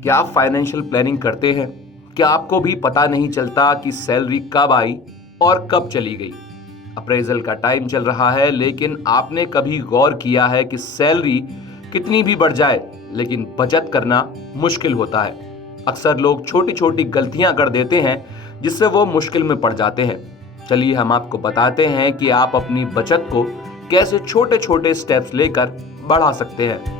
क्या आप financial planning करते हैं? क्या आपको भी पता नहीं चलता कि सैलरी कब आई और कब चली गई? अप्रेजल का टाइम चल रहा है, लेकिन आपने कभी गौर किया है कि सैलरी कितनी भी बढ़ जाए लेकिन बचत करना मुश्किल होता है। अक्सर लोग छोटी छोटी गलतियां कर देते हैं जिससे वो मुश्किल में पड़ जाते हैं। चलिए हम आपको बताते हैं कि आप अपनी बचत को कैसे छोटे छोटे स्टेप्स लेकर बढ़ा सकते हैं।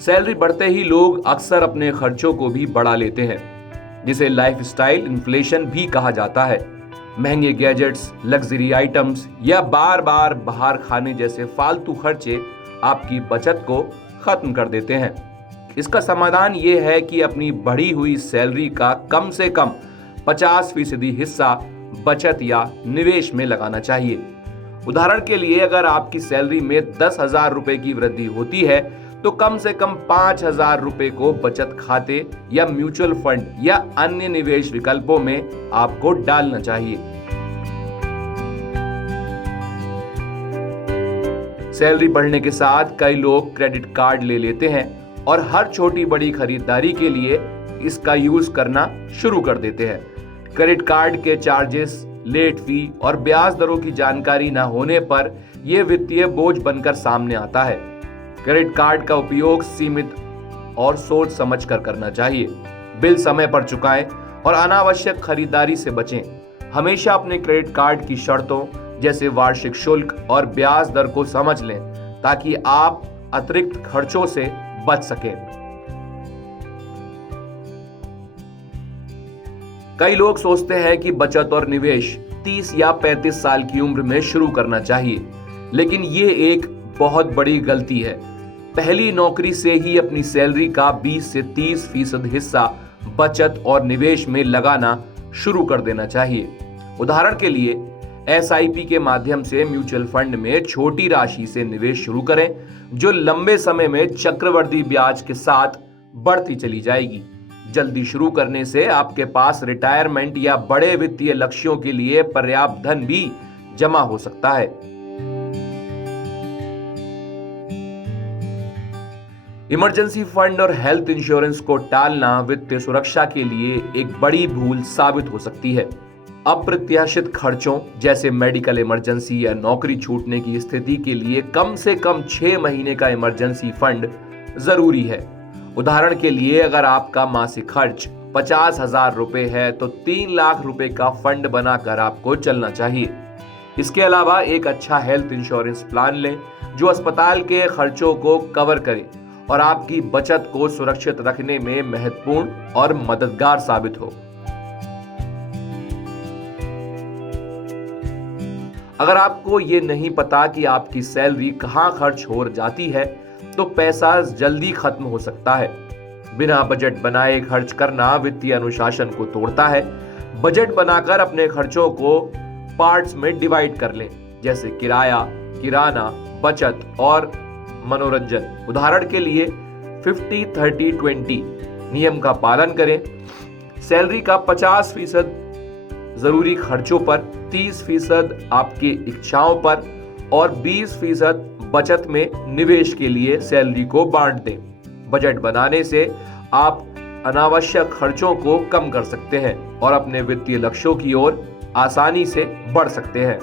सैलरी बढ़ते ही लोग अक्सर अपने खर्चों को भी बढ़ा लेते हैं, जिसे लाइफस्टाइल इन्फ्लेशन भी कहा जाता है। महंगे गैजेट्स, लग्जरी आइटम्स या बार बार बाहर खाने जैसे फालतू खर्चे आपकी बचत को खत्म कर देते हैं। इसका समाधान ये है कि अपनी बढ़ी हुई सैलरी का कम से कम 50% हिस्सा बचत या निवेश में लगाना चाहिए। उदाहरण के लिए, अगर आपकी सैलरी में 10,000 रुपए की वृद्धि होती है तो कम से कम 5,000 रुपए को बचत खाते या म्यूचुअल फंड या अन्य निवेश विकल्पों में आपको डालना चाहिए। सैलरी बढ़ने के साथ कई लोग क्रेडिट कार्ड ले लेते हैं और हर छोटी बड़ी खरीदारी के लिए इसका यूज करना शुरू कर देते हैं। क्रेडिट कार्ड के चार्जेस, लेट फी और ब्याज दरों की जानकारी न होने पर यह वित्तीय बोझ बनकर सामने आता है। क्रेडिट कार्ड का उपयोग सीमित और सोच समझकर करना चाहिए। बिल समय पर चुकाएं और अनावश्यक खरीदारी से बचें। हमेशा अपने क्रेडिट कार्ड की शर्तों जैसे वार्षिक शुल्क और ब्याज दर को समझ लें ताकि आप अतिरिक्त खर्चों से बच सकें। कई लोग सोचते हैं कि बचत और निवेश 30 या 35 साल की उम्र में शुरू करना चाहिए, लेकिन ये एक बहुत बड़ी गलती है। पहली नौकरी से ही अपनी सैलरी का 20 से 30% हिस्सा बचत और निवेश में लगाना शुरू कर देना चाहिए। उदाहरण के लिए, SIP के माध्यम से म्यूचुअल फंड में छोटी राशि से निवेश शुरू करें, जो लंबे समय में चक्रवृद्धि ब्याज के साथ बढ़ती चली जाएगी। जल्दी शुरू करने से आपके पास रिटायरमेंट या बड़े वित्तीय लक्ष्यों के लिए पर्याप्त धन भी जमा हो सकता है। इमरजेंसी फंड और हेल्थ इंश्योरेंस को टालना वित्तीय सुरक्षा के लिए एक बड़ी भूल साबित हो सकती है। अप्रत्याशित खर्चों जैसे मेडिकल इमरजेंसी या नौकरी छूटने की स्थिति के लिए कम से कम 6 महीने का इमरजेंसी फंड जरूरी है। उदाहरण के लिए, अगर आपका मासिक खर्च 50,000 रुपए है तो 3 लाख रुपए का फंड बनाकर आपको चलना चाहिए। इसके अलावा एक अच्छा हेल्थ इंश्योरेंस प्लान लें जो अस्पताल के खर्चों को कवर करे और आपकी बचत को सुरक्षित रखने में महत्वपूर्ण और मददगार साबित हो। अगर आपको ये नहीं पता कि आपकी सैलरी कहां खर्च हो जाती है तो पैसा जल्दी खत्म हो सकता है। बिना बजट बनाए खर्च करना वित्तीय अनुशासन को तोड़ता है। बजट बनाकर अपने खर्चों को पार्ट्स में डिवाइड कर लें, जैसे किराया, किराना, बचत और मनोरंजन। उदाहरण के लिए 50-30-20 नियम का पालन करें। सैलरी का 50% जरूरी खर्चों पर, 30% आपकी इच्छाओं पर और 20% बचत में निवेश के लिए सैलरी को बांट दें। बजट बनाने से आप अनावश्यक खर्चों को कम कर सकते हैं और अपने वित्तीय लक्ष्यों की ओर आसानी से बढ़ सकते हैं।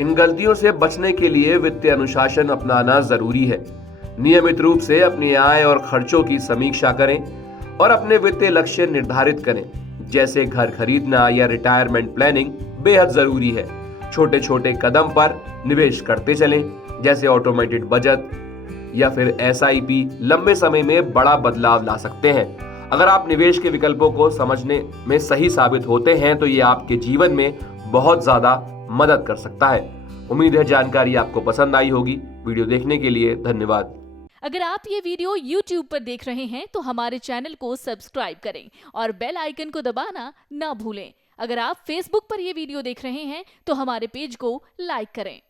इन गलतियों से बचने के लिए वित्तीय अनुशासन अपनाना जरूरी है। नियमित रूप से अपनी आय और खर्चों की समीक्षा करें और अपने वित्तीय लक्ष्य निर्धारित करें, जैसे घर खरीदना या रिटायरमेंट प्लानिंग बेहद जरूरी है। छोटे छोटे कदम पर निवेश करते चलें, जैसे ऑटोमेटेड बचत या फिर SIP लंबे समय में बड़ा बदलाव ला सकते हैं। अगर आप निवेश के विकल्पों को समझने में सही साबित होते हैं तो ये आपके जीवन में बहुत ज्यादा मदद कर सकता है। उम्मीद है जानकारी आपको पसंद आई होगी। वीडियो देखने के लिए धन्यवाद। अगर आप ये वीडियो YouTube पर देख रहे हैं तो हमारे चैनल को सब्सक्राइब करें और बेल आइकन को दबाना ना भूलें। अगर आप Facebook पर ये वीडियो देख रहे हैं तो हमारे पेज को लाइक करें।